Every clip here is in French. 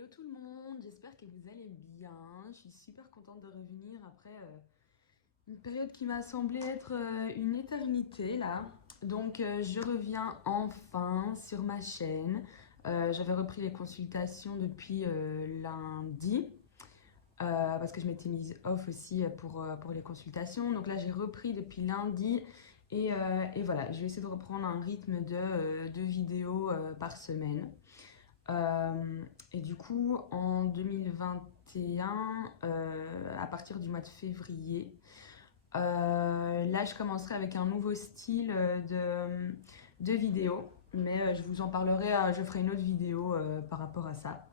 Hello tout le monde, j'espère que vous allez bien. Je suis super contente de revenir après une période qui m'a semblé être une éternité là. Donc je reviens enfin sur ma chaîne. J'avais repris les consultations depuis lundi parce que je m'étais mise off aussi pour les consultations. Donc là j'ai repris depuis lundi et voilà, je vais essayer de reprendre un rythme de 2 vidéos par semaine. Et du coup, en 2021, à partir du mois de février, là, je commencerai avec un nouveau style de vidéo. Mais je vous en parlerai, je ferai une autre vidéo par rapport à ça.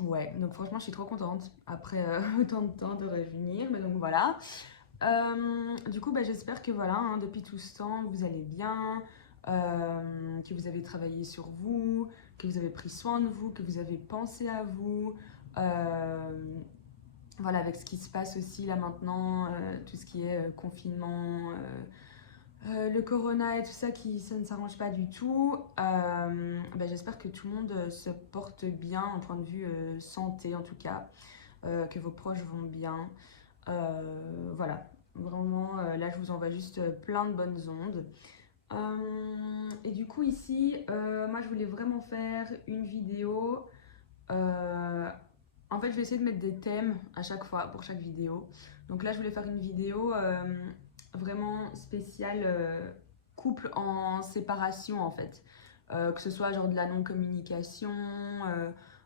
Ouais, donc franchement, je suis trop contente après autant de temps de revenir. Mais donc voilà. Du coup, bah, j'espère que voilà, hein, depuis tout ce temps, vous allez bien, que vous avez travaillé sur vous, que vous avez pris soin de vous, que vous avez pensé à vous. Voilà, avec ce qui se passe aussi là maintenant, tout ce qui est confinement, le corona et tout ça, ça ne s'arrange pas du tout. Bah, j'espère que tout le monde se porte bien, en point de vue santé en tout cas, que vos proches vont bien. Voilà, vraiment, là je vous envoie juste plein de bonnes ondes. Et du coup ici, moi je voulais vraiment faire une vidéo. En fait, je vais essayer de mettre des thèmes à chaque fois pour chaque vidéo. Donc là, je voulais faire une vidéo vraiment spéciale couple en séparation en fait. Que ce soit genre de la non-communication,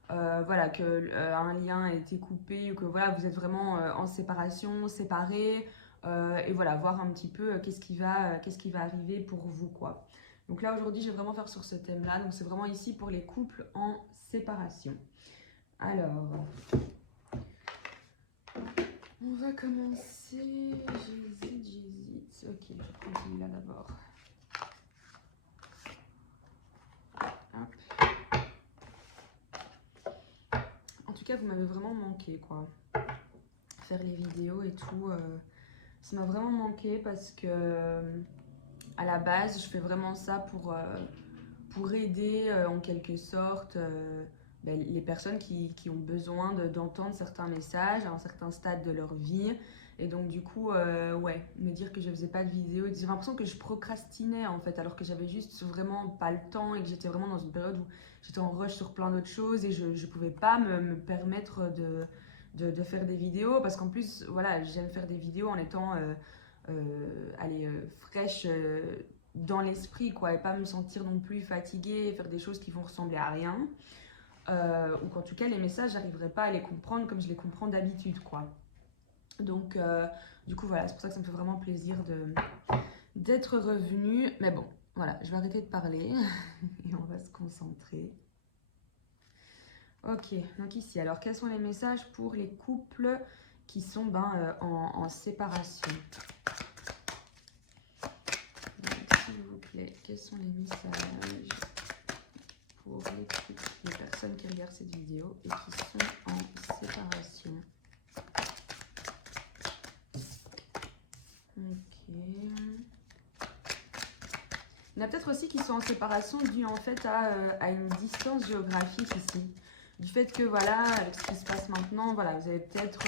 voilà, que un lien a été coupé ou que voilà, vous êtes vraiment en séparation, séparés. Et voilà, voir un petit peu qu'est-ce qui va arriver pour vous quoi. Donc là aujourd'hui je vais vraiment faire sur ce thème là, donc c'est vraiment ici pour les couples en séparation. Alors, on va commencer. J'hésite. Ok, je vais prendre celui-là d'abord. Hop. En tout cas, vous m'avez vraiment manqué, quoi. Faire les vidéos et tout, ça m'a vraiment manqué parce que, à la base, je fais vraiment ça pour aider, en quelque sorte, les personnes qui ont besoin d'entendre certains messages à un certain stade de leur vie. Et donc du coup, ouais, me dire que je faisais pas de vidéo, j'ai l'impression que je procrastinais en fait, alors que j'avais juste vraiment pas le temps et que j'étais vraiment dans une période où j'étais en rush sur plein d'autres choses et je pouvais pas me permettre de faire des vidéos parce qu'en plus, voilà, j'aime faire des vidéos en étant, fraîche dans l'esprit quoi, et pas me sentir non plus fatiguée et faire des choses qui vont ressembler à rien. Ou qu'en tout cas les messages j'arriverai pas à les comprendre comme je les comprends d'habitude quoi. Donc du coup voilà, c'est pour ça que ça me fait vraiment plaisir d'être revenue. Mais bon, voilà, je vais arrêter de parler et on va se concentrer. Ok, donc ici, alors quels sont les messages pour les couples qui sont en séparation? S'il vous plaît, quels sont les messages pour les personnes qui regardent cette vidéo et qui sont en séparation? Ok. Il y en a peut-être aussi qui sont en séparation dû en fait à une distance géographique ici. Du fait que voilà, avec ce qui se passe maintenant, voilà, vous avez peut-être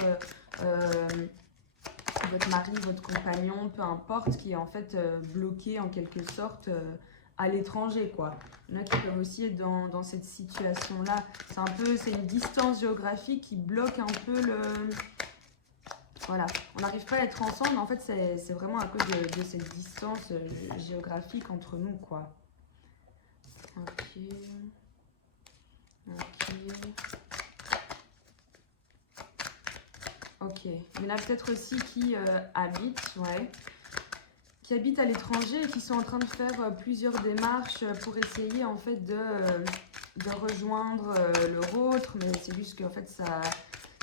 votre mari, votre compagnon, peu importe, qui est en fait bloqué en quelque sorte à l'étranger quoi. Il y en a qui peuvent aussi être dans cette situation-là. C'est une distance géographique qui bloque un peu le... Voilà, on n'arrive pas à être ensemble, mais en fait c'est vraiment à cause de cette distance géographique entre nous quoi. Ok. Ok. Ok. Il y en a peut-être aussi qui habitent, ouais, qui habitent à l'étranger et qui sont en train de faire plusieurs démarches pour essayer en fait de rejoindre leur autre, mais c'est juste qu'en fait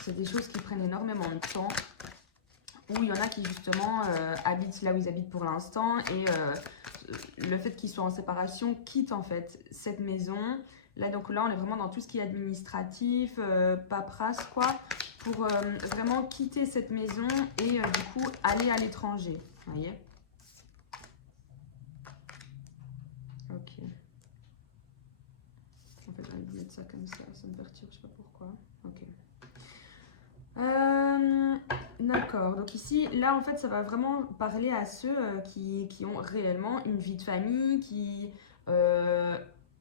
c'est des choses qui prennent énormément de temps. Ou il y en a qui justement habitent là où ils habitent pour l'instant et le fait qu'ils soient en séparation quitte en fait cette maison. Là donc là on est vraiment dans tout ce qui est administratif, paperasse quoi, pour vraiment quitter cette maison et du coup aller à l'étranger. Vous voyez? Ok. En fait, on va peut-être ça comme ça me perturbe, je sais pas pourquoi. Ok. D'accord, donc ici, là en fait ça va vraiment parler à ceux qui ont réellement une vie de famille, qui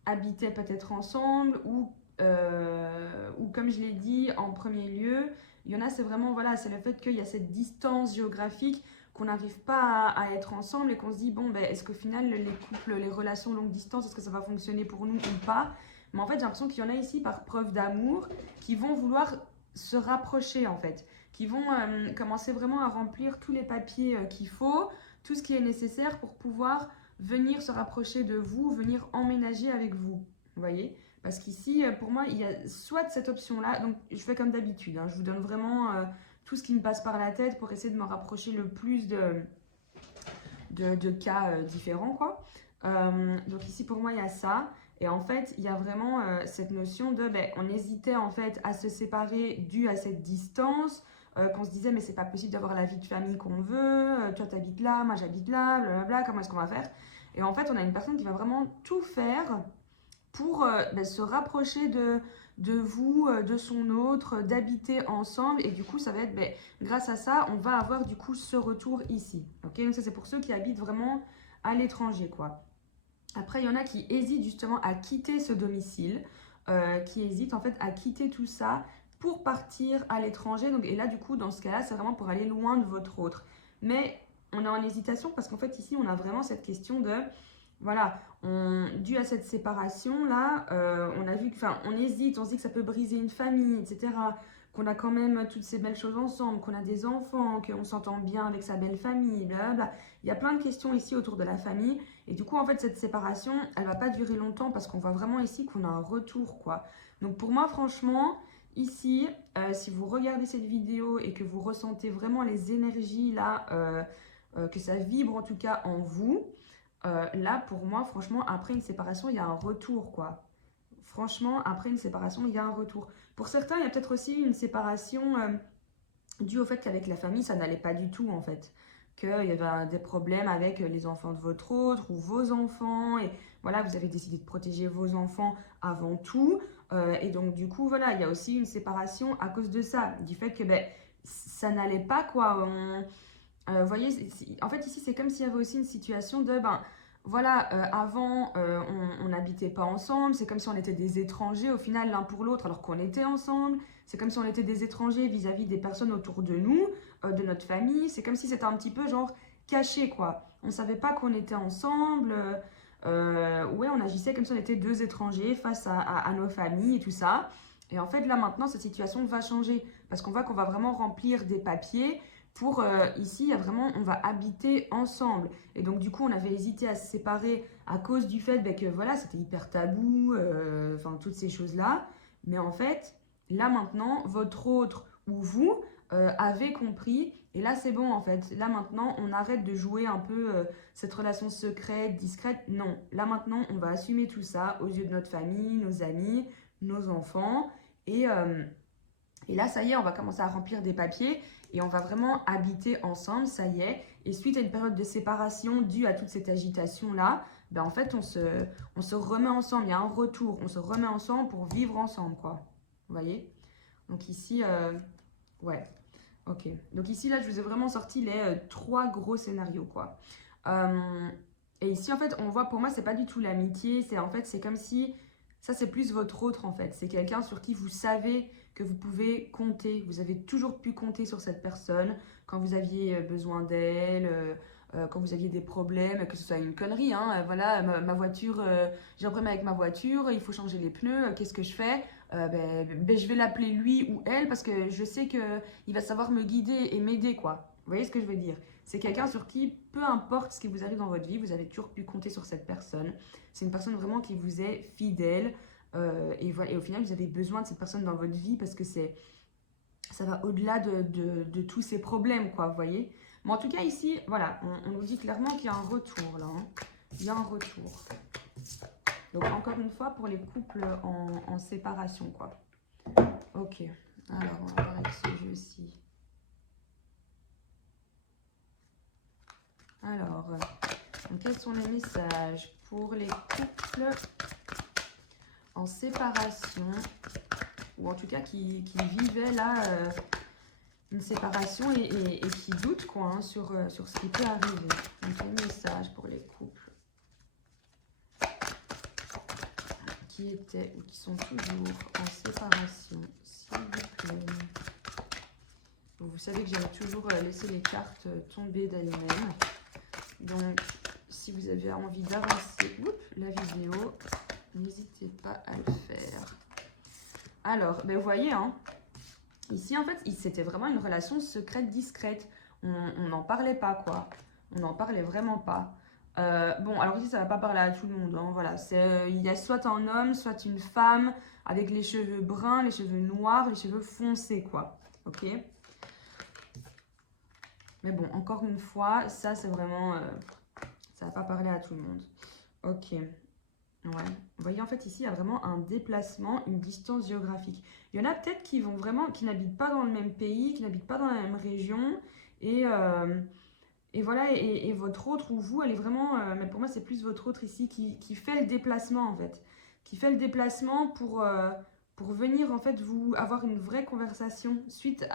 habitaient peut-être ensemble ou comme je l'ai dit en premier lieu, il y en a c'est vraiment, voilà, c'est le fait qu'il y a cette distance géographique, qu'on n'arrive pas à être ensemble et qu'on se dit, bon, ben, est-ce qu'au final les couples, les relations longue distance, est-ce que ça va fonctionner pour nous ou pas? Mais en fait j'ai l'impression qu'il y en a ici par preuve d'amour qui vont vouloir se rapprocher en fait, qui vont commencer vraiment à remplir tous les papiers qu'il faut, tout ce qui est nécessaire pour pouvoir venir se rapprocher de vous, venir emménager avec vous. Vous voyez? Parce qu'ici, pour moi, il y a soit cette option-là, donc je fais comme d'habitude, hein, je vous donne vraiment tout ce qui me passe par la tête pour essayer de me rapprocher le plus de cas différents, quoi. Donc ici, pour moi, il y a ça. Et en fait, il y a vraiment cette notion de, ben, on hésitait en fait à se séparer dû à cette distance, qu'on se disait, mais c'est pas possible d'avoir la vie de famille qu'on veut, toi t'habites là, moi j'habite là, blablabla, comment est-ce qu'on va faire? Et en fait, on a une personne qui va vraiment tout faire pour ben, se rapprocher de vous, de son autre, d'habiter ensemble. Et du coup, ça va être, ben, grâce à ça, on va avoir du coup ce retour ici. Ok, donc ça c'est pour ceux qui habitent vraiment à l'étranger, quoi. Après, il y en a qui hésitent justement à quitter ce domicile, qui hésitent en fait à quitter tout ça pour partir à l'étranger. Donc, et là, du coup, dans ce cas-là, c'est vraiment pour aller loin de votre autre. Mais on est en hésitation parce qu'en fait, ici, on a vraiment cette question de, voilà, dû à cette séparation-là, on a vu que, enfin, on hésite, on se dit que ça peut briser une famille, etc. Qu'on a quand même toutes ces belles choses ensemble, qu'on a des enfants, qu'on s'entend bien avec sa belle famille, blablabla. Il y a plein de questions ici autour de la famille. Et du coup, en fait, cette séparation, elle va pas durer longtemps parce qu'on voit vraiment ici qu'on a un retour, quoi. Donc pour moi, franchement, ici, si vous regardez cette vidéo et que vous ressentez vraiment les énergies là, que ça vibre en tout cas en vous, là, pour moi, franchement, après une séparation, il y a un retour, quoi. Franchement, après une séparation, il y a un retour. Pour certains, il y a peut-être aussi une séparation dû au fait qu'avec la famille, ça n'allait pas du tout en fait. Qu'il y avait des problèmes avec les enfants de votre autre ou vos enfants. Et voilà, vous avez décidé de protéger vos enfants avant tout. Et donc, du coup, voilà, il y a aussi une séparation à cause de ça. Du fait que ben, ça n'allait pas, quoi. Vous voyez, en fait, ici, c'est comme s'il y avait aussi une situation de, ben, voilà, avant, on n'habitait pas ensemble, c'est comme si on était des étrangers au final l'un pour l'autre, alors qu'on était ensemble, c'est comme si on était des étrangers vis-à-vis des personnes autour de nous, de notre famille, c'est comme si c'était un petit peu genre caché, quoi. On ne savait pas qu'on était ensemble, ouais, on agissait comme si on était deux étrangers face à nos familles et tout ça. Et en fait, là, maintenant, cette situation va changer, parce qu'on voit qu'on va vraiment remplir des papiers pour ici, il y a vraiment, on va habiter ensemble. Et donc, du coup, on avait hésité à se séparer à cause du fait ben, que voilà, c'était hyper tabou, enfin, toutes ces choses-là. Mais en fait, là maintenant, votre autre ou vous avez compris. Et là, c'est bon en fait. Là maintenant, on arrête de jouer un peu cette relation secrète, discrète. Non, là maintenant, on va assumer tout ça aux yeux de notre famille, nos amis, nos enfants. Et, euh, et là, ça y est, on va commencer à remplir des papiers et on va vraiment habiter ensemble, ça y est. Et suite à une période de séparation due à toute cette agitation-là, ben en fait, on se remet ensemble, il y a un retour, on se remet ensemble pour vivre ensemble, quoi. Vous voyez? Donc ici, ouais, ok. Donc ici, là, je vous ai vraiment sorti les trois gros scénarios, quoi. Euh, et ici, en fait, on voit, pour moi, c'est pas du tout l'amitié, c'est en fait, c'est comme si, ça, c'est plus votre autre, en fait. C'est quelqu'un sur qui vous savez que vous pouvez compter. Vous avez toujours pu compter sur cette personne quand vous aviez besoin d'elle, quand vous aviez des problèmes, que ce soit une connerie, hein, voilà, ma voiture, j'ai un problème avec ma voiture, il faut changer les pneus, qu'est-ce que je fais? Je vais l'appeler lui ou elle parce que je sais qu'il va savoir me guider et m'aider, quoi. Vous voyez ce que je veux dire? C'est quelqu'un sur qui, peu importe ce qui vous arrive dans votre vie, vous avez toujours pu compter sur cette personne. C'est une personne vraiment qui vous est fidèle. Et, voilà, et au final, vous avez besoin de cette personne dans votre vie parce que ça va au-delà de tous ces problèmes, quoi, vous voyez. Mais en tout cas, ici, voilà, on nous dit clairement qu'il y a un retour, là. Hein. Il y a un retour. Donc, encore une fois, pour les couples en séparation, quoi. Ok. Alors, on va voir avec ce jeu-ci. Alors, quels sont les messages pour les couples en séparation, ou en tout cas qui vivaient là une séparation et qui doutent quoi, hein, sur ce qui peut arriver. Donc les messages pour les couples qui étaient ou qui sont toujours en séparation, s'il vous plaît. Vous savez que j'aime toujours laisser les cartes tomber d'elles-mêmes. Donc, si vous avez envie d'avancer la vidéo, n'hésitez pas à le faire. Alors, ben vous voyez, hein, ici, en fait, c'était vraiment une relation secrète, discrète. On n'en parlait pas, quoi. On n'en parlait vraiment pas. Bon, alors ici, ça ne va pas parler à tout le monde. Hein, voilà. Il y a soit un homme, soit une femme, avec les cheveux bruns, les cheveux noirs, les cheveux foncés, quoi. Ok ? Mais bon, encore une fois, ça c'est vraiment... ça va pas parler à tout le monde. Ok. Ouais. Vous voyez, en fait, ici, il y a vraiment un déplacement, une distance géographique. Il y en a peut-être qui vont vraiment... qui n'habitent pas dans le même pays, qui n'habitent pas dans la même région. Et voilà, et votre autre, ou vous, elle est vraiment... mais pour moi, c'est plus votre autre ici qui fait le déplacement, en fait. Qui fait le déplacement pour venir en fait vous avoir une vraie conversation suite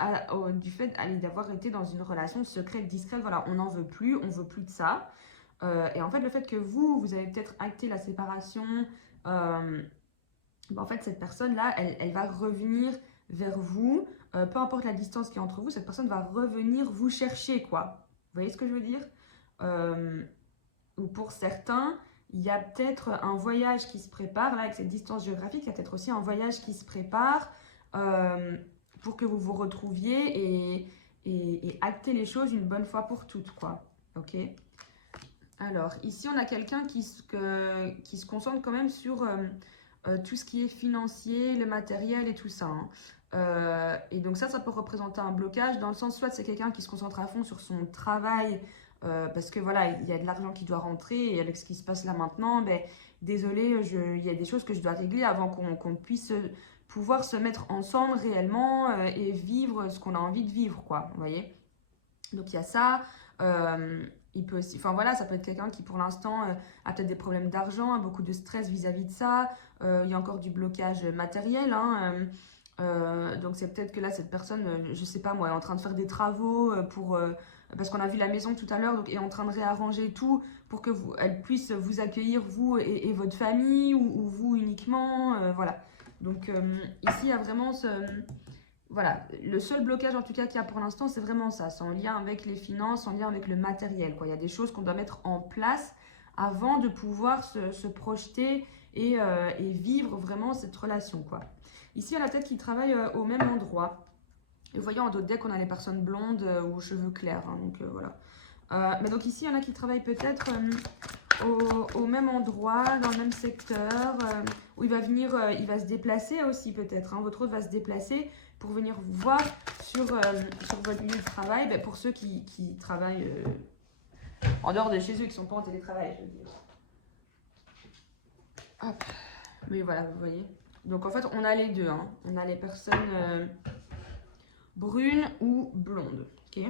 du fait d'avoir été dans une relation secrète, discrète. Voilà, on n'en veut plus, on veut plus de ça. Et en fait, le fait que vous avez peut-être acté la séparation, en fait, cette personne-là, elle va revenir vers vous. Peu importe la distance qui est entre vous, cette personne va revenir vous chercher, quoi. Vous voyez ce que je veux dire? Ou pour certains, il y a peut-être un voyage qui se prépare, là, avec cette distance géographique, il y a peut-être aussi un voyage qui se prépare pour que vous vous retrouviez et acter les choses une bonne fois pour toutes, quoi. Ok? Alors, ici, on a quelqu'un qui se concentre quand même sur tout ce qui est financier, le matériel et tout ça. Hein. Et donc ça peut représenter un blocage dans le sens, soit c'est quelqu'un qui se concentre à fond sur son travail, parce que voilà, il y a de l'argent qui doit rentrer et avec ce qui se passe là maintenant, ben, désolé, il y a des choses que je dois régler avant qu'on puisse pouvoir se mettre ensemble réellement et vivre ce qu'on a envie de vivre, quoi, vous voyez. Donc il y a ça, il peut aussi, enfin voilà, ça peut être quelqu'un qui pour l'instant a peut-être des problèmes d'argent, a beaucoup de stress vis-à-vis de ça, il y a encore du blocage matériel, hein, donc c'est peut-être que là cette personne, je sais pas moi, est en train de faire des travaux parce qu'on a vu la maison tout à l'heure, donc est en train de réarranger tout pour que elle puisse vous accueillir vous et votre famille ou vous uniquement, voilà. Donc ici il y a vraiment voilà, le seul blocage en tout cas qu'il y a pour l'instant, c'est vraiment ça. C'est en lien avec les finances, en lien avec le matériel, quoi. Il y a des choses qu'on doit mettre en place avant de pouvoir se projeter et vivre vraiment cette relation, quoi. Ici, on a peut-être qui travaillent au même endroit. Et vous voyez, en d'autres decks, on a les personnes blondes ou aux cheveux clairs. Hein, donc voilà. Mais donc ici, il y en a qui travaillent peut-être au même endroit, dans le même secteur, où il va se déplacer aussi peut-être. Hein. Votre autre va se déplacer pour venir vous voir sur votre lieu de travail, ben, pour ceux qui travaillent en dehors de chez eux, qui ne sont pas en télétravail, je veux dire. Hop. Mais voilà, vous voyez. Donc en fait, on a les deux. Hein. On a les personnes brunes ou blondes. Ok.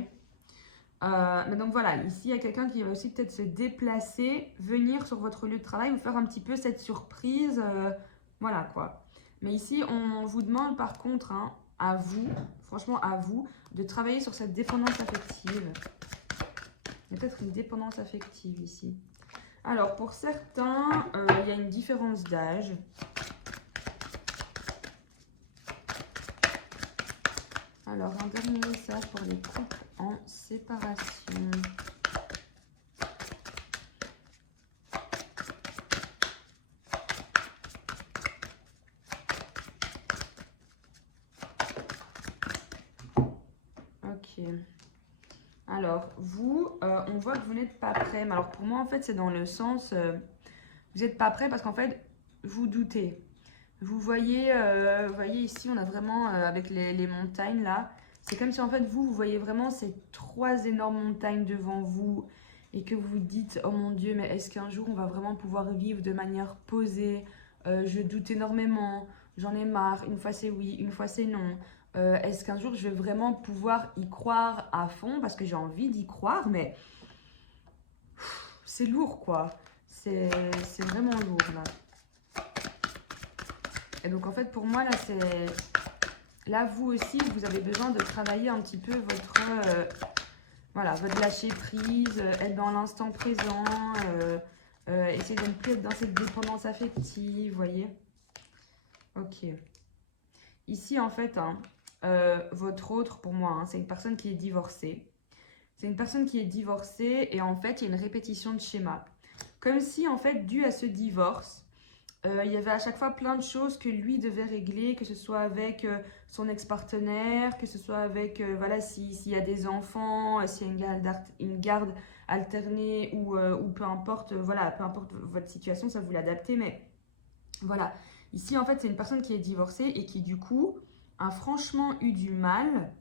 Mais donc voilà, ici il y a quelqu'un qui va aussi peut-être se déplacer, venir sur votre lieu de travail, vous faire un petit peu cette surprise. Voilà quoi. Mais ici, on vous demande par contre, hein, à vous, franchement à vous, de travailler sur cette dépendance affective. Il y a peut-être une dépendance affective ici. Alors pour certains, il y a une différence d'âge. Alors un dernier message pour les couples en séparation. Ok. Alors, vous, on voit que vous n'êtes pas prêt. Mais alors, pour moi, en fait, c'est dans le sens... vous n'êtes pas prêt parce qu'en fait, vous doutez. Vous voyez ici, on a vraiment, avec les montagnes, là, c'est comme si, en fait, vous voyez vraiment ces trois énormes montagnes devant vous et que vous vous dites, oh mon Dieu, mais est-ce qu'un jour, on va vraiment pouvoir vivre de manière posée? Je doute énormément, j'en ai marre. Une fois, c'est oui, une fois, c'est non. Est-ce qu'un jour je vais vraiment pouvoir y croire à fond parce que j'ai envie d'y croire, mais c'est lourd quoi, c'est vraiment lourd là. Et donc en fait pour moi là c'est... Là vous aussi vous avez besoin de travailler un petit peu votre... voilà, votre lâcher prise, être dans l'instant présent, essayer de ne plus être dans cette dépendance affective, vous voyez. Ok. Ici en fait, hein, votre autre pour moi, hein, c'est une personne qui est divorcée. C'est une personne qui est divorcée et en fait il y a une répétition de schéma. Comme si en fait dû à ce divorce, il y avait à chaque fois plein de choses que lui devait régler, que ce soit avec son ex-partenaire, que ce soit avec, voilà, s'il y a des enfants, s'il y a une garde alternée ou peu importe, voilà, peu importe votre situation, ça vous l'adaptez, mais voilà. Ici, en fait, c'est une personne qui est divorcée et qui, du coup, a franchement eu du mal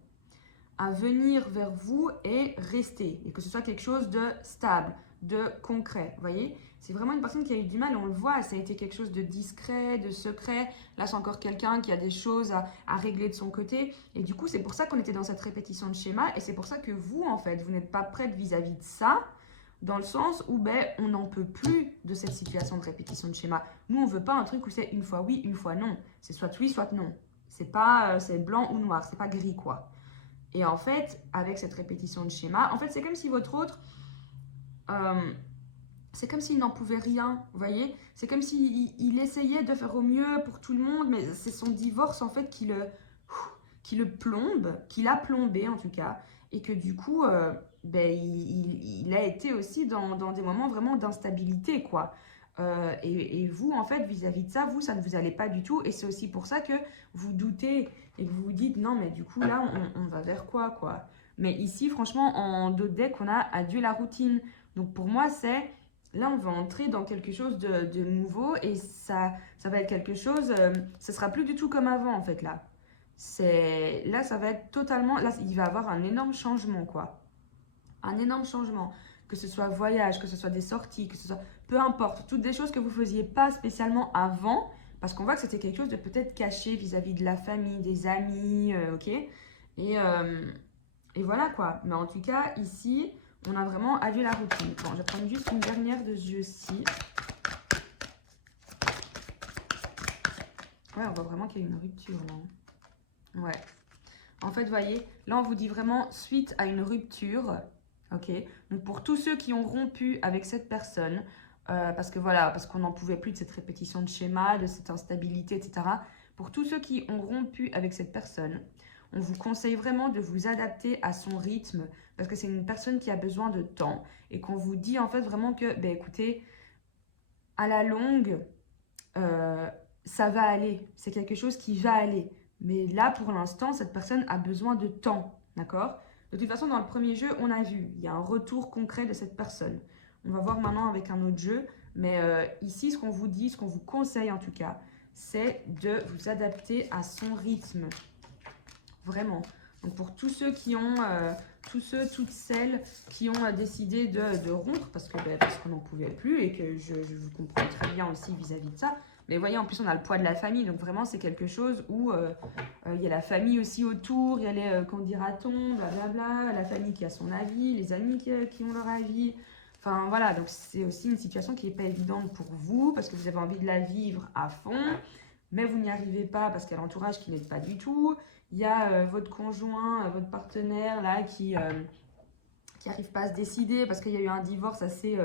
à venir vers vous et rester. Et que ce soit quelque chose de stable, de concret. Vous voyez, c'est vraiment une personne qui a eu du mal, on le voit, ça a été quelque chose de discret, de secret. Là, c'est encore quelqu'un qui a des choses à régler de son côté. Et du coup, c'est pour ça qu'on était dans cette répétition de schéma. Et c'est pour ça que vous, en fait, vous n'êtes pas prête vis-à-vis de ça. Dans le sens où ben, on n'en peut plus de cette situation de répétition de schéma. Nous, on ne veut pas un truc où c'est une fois oui, une fois non. C'est soit oui, soit non. C'est pas c'est blanc ou noir, c'est pas gris, quoi. Et en fait, avec cette répétition de schéma, en fait, c'est comme si votre autre, c'est comme s'il n'en pouvait rien, vous voyez. C'est comme s'il essayait de faire au mieux pour tout le monde, mais c'est son divorce, en fait, qui le plombe, qui l'a plombé, en tout cas. Et que du coup, ben, il a été aussi dans des moments vraiment d'instabilité, quoi. Et vous, en fait, vis-à-vis de ça, vous, ça ne vous allait pas du tout. Et c'est aussi pour ça que vous doutez et que vous vous dites, non, mais du coup, là, on va vers quoi. Mais ici, franchement, en dos de deck, on a adieu la routine. Donc, pour moi, c'est, là, on va entrer dans quelque chose de nouveau et ça va être quelque chose, ça sera plus du tout comme avant, en fait, là. Là, ça va être totalement, là, il va y avoir un énorme changement, quoi. Un énorme changement. Que ce soit voyage, que ce soit des sorties, que ce soit, peu importe, toutes des choses que vous ne faisiez pas spécialement avant, parce qu'on voit que c'était quelque chose de peut-être caché vis-à-vis de la famille, des amis, ok. Et voilà quoi. Mais en tout cas, ici, on a vraiment adieu la routine. Bon, je vais prendre juste une dernière de ce jeu-ci. Ouais, on voit vraiment qu'il y a une rupture là. Ouais. En fait, vous voyez, là, on vous dit vraiment suite à une rupture. Ok. Donc, pour tous ceux qui ont rompu avec cette personne, parce que voilà, parce qu'on n'en pouvait plus de cette répétition de schéma, de cette instabilité, etc. Pour tous ceux qui ont rompu avec cette personne, on vous conseille vraiment de vous adapter à son rythme, parce que c'est une personne qui a besoin de temps. Et qu'on vous dit en fait vraiment que, ben écoutez, à la longue, ça va aller. C'est quelque chose qui va aller. Mais là, pour l'instant, cette personne a besoin de temps. D'accord? De toute façon, dans le premier jeu, on a vu, il y a un retour concret de cette personne. On va voir maintenant avec un autre jeu. Mais ici, ce qu'on vous dit, ce qu'on vous conseille en tout cas, c'est de vous adapter à son rythme. Vraiment. Donc pour tous ceux qui ont, toutes celles qui ont décidé de rompre, parce qu'on n'en pouvait plus et que je vous comprends très bien aussi vis-à-vis de ça. Mais voyez, en plus, on a le poids de la famille. Donc vraiment, c'est quelque chose où il y a la famille aussi autour. Il y a les qu'en dira-t-on, blablabla. La famille qui a son avis, les amis qui ont leur avis. Enfin voilà, donc c'est aussi une situation qui n'est pas évidente pour vous parce que vous avez envie de la vivre à fond. Mais vous n'y arrivez pas parce qu'il y a l'entourage qui n'aide pas du tout. Il y a votre conjoint, votre partenaire là qui n'arrive pas à se décider parce qu'il y a eu un divorce assez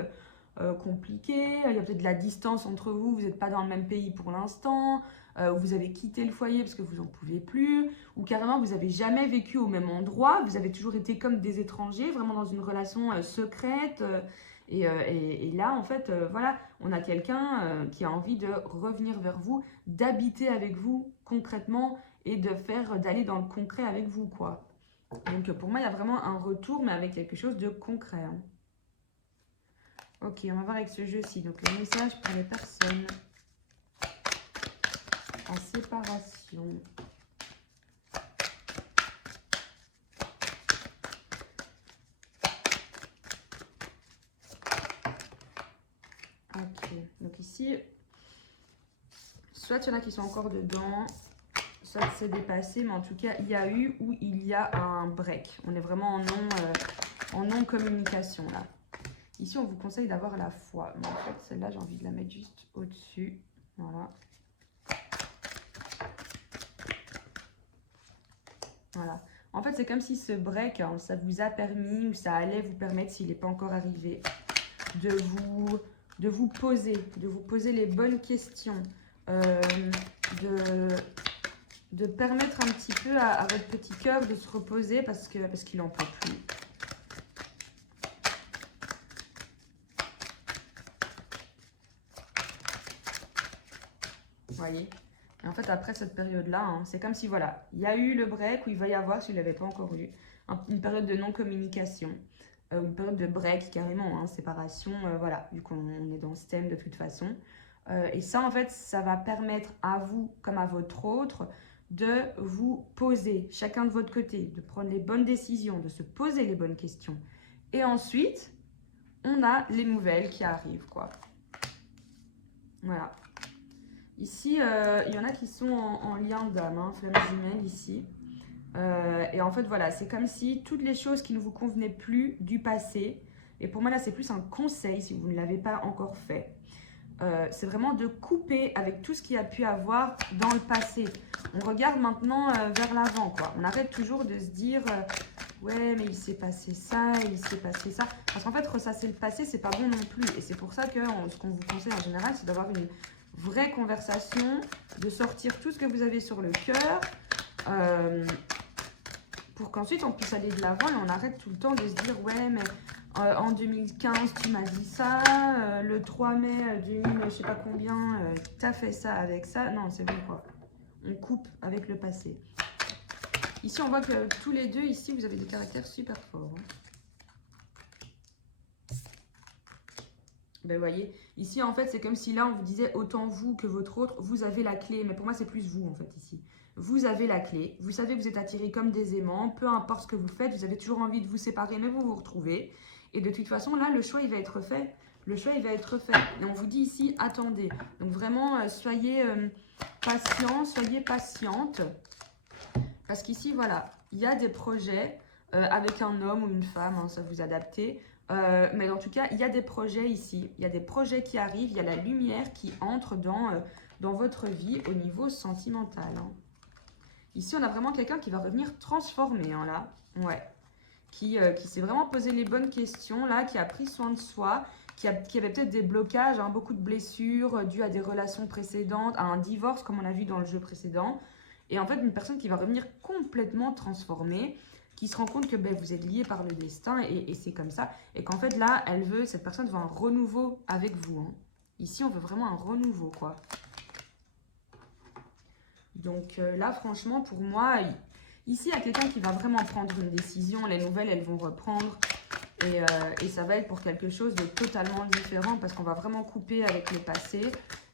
compliqué. Il y a peut-être de la distance entre vous, vous n'êtes pas dans le même pays pour l'instant. Vous avez quitté le foyer parce que vous n'en pouvez plus. Ou carrément, vous n'avez jamais vécu au même endroit. Vous avez toujours été comme des étrangers, vraiment dans une relation secrète. Et là, en fait, voilà, on a quelqu'un qui a envie de revenir vers vous, d'habiter avec vous concrètement et d'aller dans le concret avec vous, quoi. Donc, pour moi, il y a vraiment un retour, mais avec quelque chose de concret. Hein. Ok, on va voir avec ce jeu-ci. Donc, le message pour les personnes en séparation. Ok, donc ici, soit il y en a qui sont encore dedans, soit c'est dépassé, mais en tout cas, il y a eu ou il y a un break. On est vraiment en non-communication là. Ici, on vous conseille d'avoir la foi. Mais en fait, celle-là, j'ai envie de la mettre juste au-dessus. Voilà. Voilà. En fait, c'est comme si ce break, hein, ça vous a permis ou ça allait vous permettre, s'il n'est pas encore arrivé, de vous poser les bonnes questions, euh, de permettre un petit peu à votre petit cœur de se reposer parce qu'il n'en peut plus. Vous voyez? Et en fait, après cette période-là, hein, c'est comme si, voilà, il y a eu le break, ou il va y avoir, s'il n'avait pas encore eu, une période de non-communication, une période de break carrément, hein, séparation, voilà, vu qu'on est dans ce thème de toute façon. Et ça, en fait, ça va permettre à vous, comme à votre autre, de vous poser, chacun de votre côté, de prendre les bonnes décisions, de se poser les bonnes questions. Et ensuite, on a les nouvelles qui arrivent, quoi. Voilà. Ici, il y en a qui sont en lien d'âme, hein, flamme jumelle ici. Et en fait, voilà, c'est comme si toutes les choses qui ne vous convenaient plus du passé, et pour moi là, c'est plus un conseil si vous ne l'avez pas encore fait, c'est vraiment de couper avec tout ce qu'il y a pu avoir dans le passé. On regarde maintenant vers l'avant, quoi. On arrête toujours de se dire ouais, mais il s'est passé ça, il s'est passé ça. Parce qu'en fait, ressasser le passé, c'est pas bon non plus. Et c'est pour ça que ce qu'on vous conseille en général, c'est d'avoir une vraie conversation, de sortir tout ce que vous avez sur le cœur, pour qu'ensuite on puisse aller de l'avant et on arrête tout le temps de se dire ouais, mais en 2015 tu m'as dit ça, le 3 mai 2000 je sais pas combien, t'as fait ça avec ça. Non, c'est bon quoi. On coupe avec le passé. Ici, on voit que tous les deux, ici, vous avez des caractères super forts. Hein. Ben, vous voyez, ici, en fait, c'est comme si là, on vous disait autant vous que votre autre, vous avez la clé. Mais pour moi, c'est plus vous, en fait, ici. Vous avez la clé. Vous savez que vous êtes attirés comme des aimants. Peu importe ce que vous faites, vous avez toujours envie de vous séparer, mais vous vous retrouvez. Et de toute façon, là, le choix, il va être fait. Le choix, il va être fait. Et on vous dit ici, attendez. Donc, vraiment, soyez patient, soyez patiente. Parce qu'ici, voilà, il y a des projets avec un homme ou une femme, hein, ça vous adaptez. Mais en tout cas, il y a des projets ici. Il y a des projets qui arrivent, il y a la lumière qui entre dans votre vie au niveau sentimental. Hein. Ici, on a vraiment quelqu'un qui va revenir transformé, hein, là. Ouais. Qui s'est vraiment posé les bonnes questions, là, qui a pris soin de soi, qui avait peut-être des blocages, hein, beaucoup de blessures dues à des relations précédentes, à un divorce, comme on a vu dans le jeu précédent. Et en fait, une personne qui va revenir complètement transformée, qui se rend compte que ben, vous êtes liés par le destin et c'est comme ça. Et qu'en fait, là, cette personne veut un renouveau avec vous. Hein. Ici, on veut vraiment un renouveau, quoi. Donc là, franchement, pour moi, ici, il y a quelqu'un qui va vraiment prendre une décision. Les nouvelles, elles vont reprendre. Et ça va être pour quelque chose de totalement différent parce qu'on va vraiment couper avec le passé.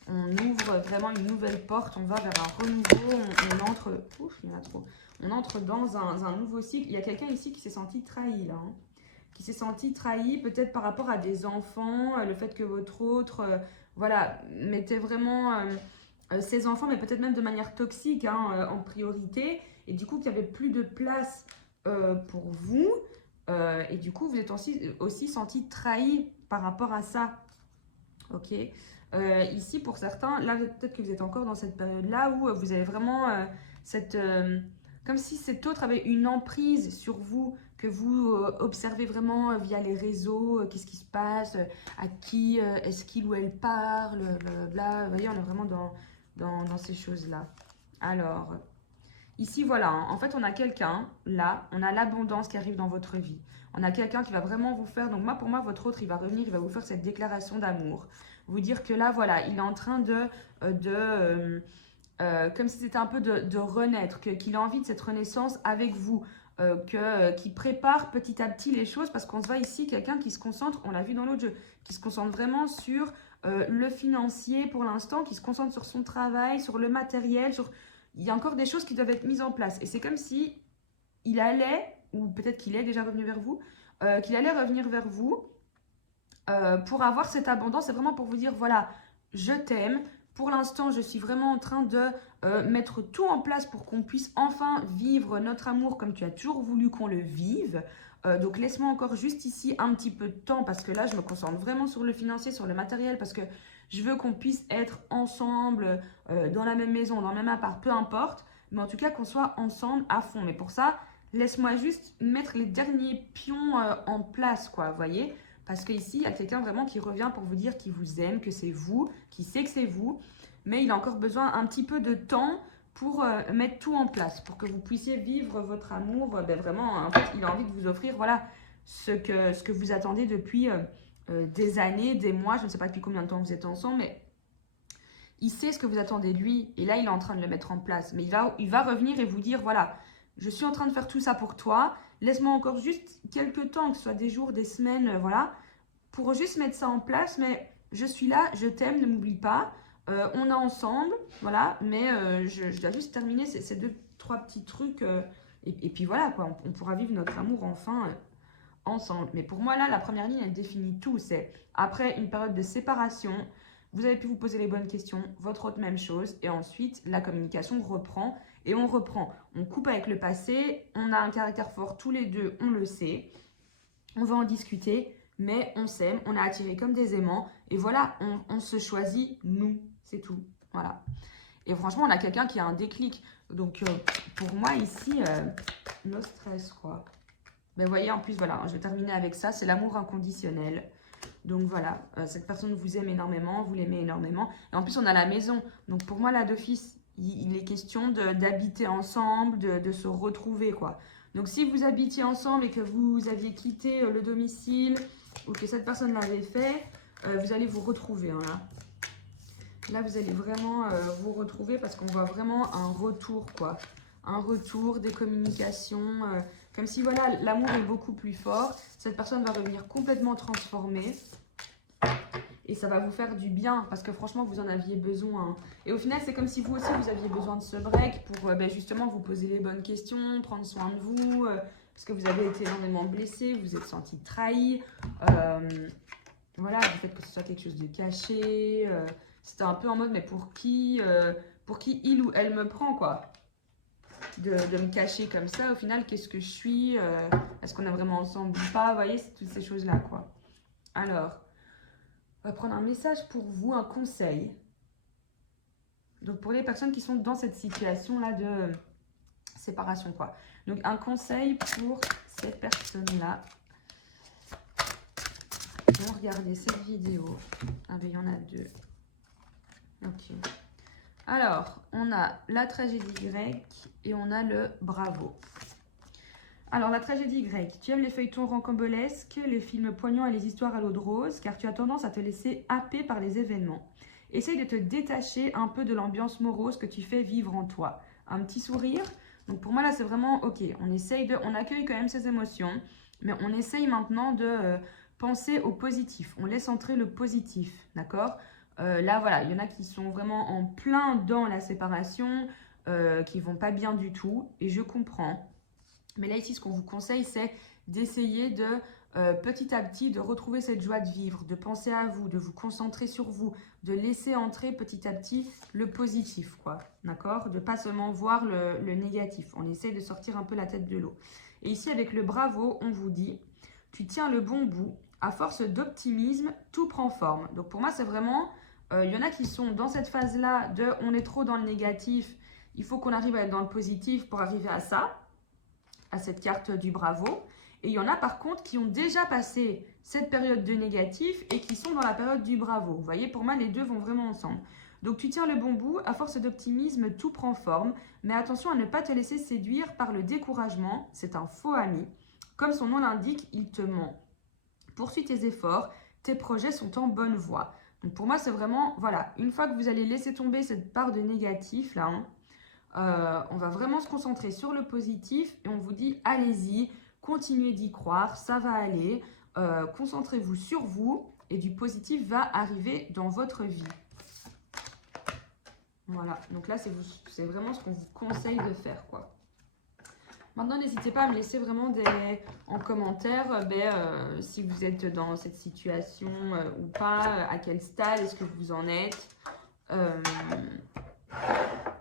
On ouvre vraiment une nouvelle porte, on va vers un renouveau, on entre... Ouf, il y en a trop. On entre dans un nouveau cycle. Il y a quelqu'un ici qui s'est senti trahi, là. Hein. Qui s'est senti trahi, peut-être par rapport à des enfants, le fait que votre autre, voilà, mettait vraiment ses enfants, mais peut-être même de manière toxique, hein, en priorité. Et du coup, qu'il n'y avait plus de place pour vous. Et du coup, vous êtes aussi senti trahi par rapport à ça. Ok. Ici, pour certains, là, peut-être que vous êtes encore dans cette période-là où vous avez vraiment comme si cet autre avait une emprise sur vous, que vous observez vraiment via les réseaux, qu'est-ce qui se passe, à qui est-ce qu'il ou elle parle, blablabla. Vous voyez, on est vraiment dans ces choses-là. Alors, ici, voilà, hein, en fait, on a quelqu'un, là, on a l'abondance qui arrive dans votre vie. On a quelqu'un qui va vraiment vous faire, donc pour moi, votre autre, il va revenir, il va vous faire cette déclaration d'amour. Vous dire que là, voilà, il est en train comme si c'était un peu de renaître, qu'il a envie de cette renaissance avec vous, qu'il prépare petit à petit les choses, parce qu'on se voit ici, quelqu'un qui se concentre, on l'a vu dans l'autre jeu, qui se concentre vraiment sur le financier pour l'instant, qui se concentre sur son travail, sur le matériel, il y a encore des choses qui doivent être mises en place. Et c'est comme si il allait, ou peut-être qu'il est déjà revenu vers vous, qu'il allait revenir vers vous pour avoir cette abondance. C'est vraiment pour vous dire, voilà, je t'aime. Pour l'instant, je suis vraiment en train de mettre tout en place pour qu'on puisse enfin vivre notre amour comme tu as toujours voulu qu'on le vive. Donc, laisse-moi encore juste ici un petit peu de temps parce que là, je me concentre vraiment sur le financier, sur le matériel parce que je veux qu'on puisse être ensemble dans la même maison, dans le même appart, peu importe. mais en tout cas qu'on soit ensemble à fond. Mais pour ça, laisse-moi juste mettre les derniers pions en place, quoi, vous voyez? Parce qu'ici, il y a quelqu'un vraiment qui revient pour vous dire qu'il vous aime, que c'est vous, qui sait que c'est vous, mais il a encore besoin un petit peu de temps pour mettre tout en place, pour que vous puissiez vivre votre amour. Vraiment, en fait, il a envie de vous offrir, voilà, ce que vous attendez depuis des années, des mois, je ne sais pas depuis combien de temps vous êtes ensemble, mais il sait ce que vous attendez de lui, et là, il est en train de le mettre en place. Mais il va revenir et vous dire, voilà, je suis en train de faire tout ça pour toi, laisse-moi encore juste quelques temps, que ce soit des jours, des semaines, voilà, pour juste mettre ça en place, mais je suis là, je t'aime, ne m'oublie pas, on est ensemble, voilà, mais je dois juste terminer ces deux, trois petits trucs, et puis voilà, quoi, on pourra vivre notre amour enfin ensemble. Mais pour moi, là, la première ligne, elle définit tout. C'est après une période de séparation, vous avez pu vous poser les bonnes questions, votre autre même chose, et ensuite, la communication reprend, et on reprend. On coupe avec le passé, on a un caractère fort tous les deux, on le sait, on va en discuter, mais on s'aime, on est attirés comme des aimants, et voilà, on se choisit, nous, c'est tout, voilà. Et franchement, on a quelqu'un qui a un déclic. Donc, pour moi, ici, no stress, quoi. Mais vous voyez, en plus, voilà, je vais terminer avec ça, c'est l'amour inconditionnel. Donc voilà, cette personne vous aime énormément, vous l'aimez énormément. Et en plus, on a la maison. Donc pour moi, là, d'office, il est question d'habiter ensemble, de se retrouver, quoi. Donc si vous habitiez ensemble et que vous aviez quitté le domicile ou que cette personne l'avait fait, vous allez vous retrouver, hein, là. Là, vous allez vraiment vous retrouver parce qu'on voit vraiment un retour, quoi. Un retour, des communications, comme si, voilà, l'amour est beaucoup plus fort. Cette personne va revenir complètement transformée. Et ça va vous faire du bien parce que franchement, vous en aviez besoin. Et au final, c'est comme si vous aussi, vous aviez besoin de ce break pour justement vous poser les bonnes questions, prendre soin de vous, parce que vous avez été énormément blessé, vous vous êtes senti trahi. Voilà, du fait que ce soit quelque chose de caché. C'était un peu en mode, mais pour qui il ou elle me prend, quoi, de me cacher comme ça, au final, qu'est-ce que je suis, est-ce qu'on est vraiment ensemble ou pas, vous voyez, c'est toutes ces choses-là, quoi. Alors, on va prendre un message pour vous, un conseil. Donc, pour les personnes qui sont dans cette situation-là de séparation, quoi. Donc, un conseil pour cette personne-là. On va regarder cette vidéo. Ah ben, il y en a deux. Ok. Alors, on a la tragédie grecque et on a le bravo. Alors, la tragédie grecque. Tu aimes les feuilletons rocambolesques, les films poignants et les histoires à l'eau de rose, car tu as tendance à te laisser happer par les événements. Essaye de te détacher un peu de l'ambiance morose que tu fais vivre en toi. Un petit sourire. Donc, pour moi, là, c'est vraiment, ok, on accueille quand même ces émotions, mais on essaye maintenant de penser au positif. On laisse entrer le positif, d'accord ? Là, voilà, il y en a qui sont vraiment en plein dans la séparation, qui vont pas bien du tout, et je comprends. Mais là, ici, ce qu'on vous conseille, c'est d'essayer de, petit à petit, de retrouver cette joie de vivre, de penser à vous, de vous concentrer sur vous, de laisser entrer petit à petit le positif, quoi, d'accord ? De ne pas seulement voir le négatif. On essaie de sortir un peu la tête de l'eau. Et ici, avec le bravo, on vous dit, tu tiens le bon bout. À force d'optimisme, tout prend forme. Donc, pour moi, c'est vraiment... Il y en a qui sont dans cette phase-là de on est trop dans le négatif, il faut qu'on arrive à être dans le positif pour arriver à ça, à cette carte du bravo. Et il y en a par contre qui ont déjà passé cette période de négatif et qui sont dans la période du bravo. Vous voyez, pour moi, les deux vont vraiment ensemble. Donc tu tiens le bon bout, à force d'optimisme, tout prend forme. Mais attention à ne pas te laisser séduire par le découragement, c'est un faux ami. Comme son nom l'indique, il te ment. Poursuis tes efforts, tes projets sont en bonne voie. Donc pour moi, c'est vraiment, voilà, une fois que vous allez laisser tomber cette part de négatif, là, on va vraiment se concentrer sur le positif et on vous dit, allez-y, continuez d'y croire, ça va aller, concentrez-vous sur vous et du positif va arriver dans votre vie. Voilà, donc là, c'est vraiment ce qu'on vous conseille de faire, quoi. Maintenant, n'hésitez pas à me laisser vraiment en commentaire si vous êtes dans cette situation ou pas, à quel stade est-ce que vous en êtes.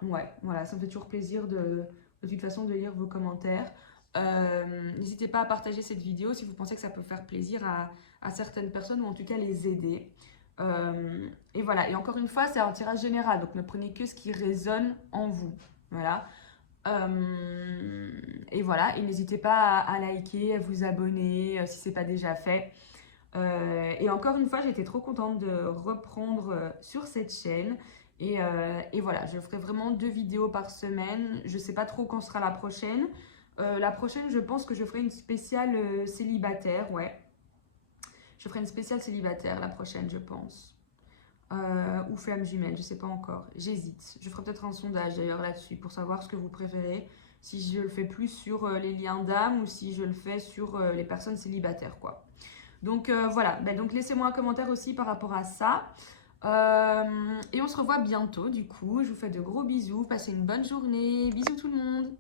Ouais, voilà, ça me fait toujours plaisir de toute façon de lire vos commentaires. N'hésitez pas à partager cette vidéo si vous pensez que ça peut faire plaisir à certaines personnes ou en tout cas les aider. Et voilà, et encore une fois, c'est un tirage général, donc ne prenez que ce qui résonne en vous. Voilà. Et voilà, et n'hésitez pas à liker, à vous abonner si c'est pas déjà fait. Et encore une fois, j'étais trop contente de reprendre sur cette chaîne. Et voilà, je ferai vraiment 2 vidéos par semaine. Je sais pas trop quand sera la prochaine. La prochaine, je pense que je ferai une spéciale célibataire, ouais. Je ferai une spéciale célibataire la prochaine, je pense. Ou flamme jumelle, je sais pas encore. J'hésite. Je ferai peut-être un sondage d'ailleurs là-dessus pour savoir ce que vous préférez. Si je le fais plus sur les liens d'âme ou si je le fais sur les personnes célibataires, quoi. Donc voilà, ben, donc laissez-moi un commentaire aussi par rapport à ça. Et on se revoit bientôt du coup. Je vous fais de gros bisous. Passez une bonne journée. Bisous tout le monde.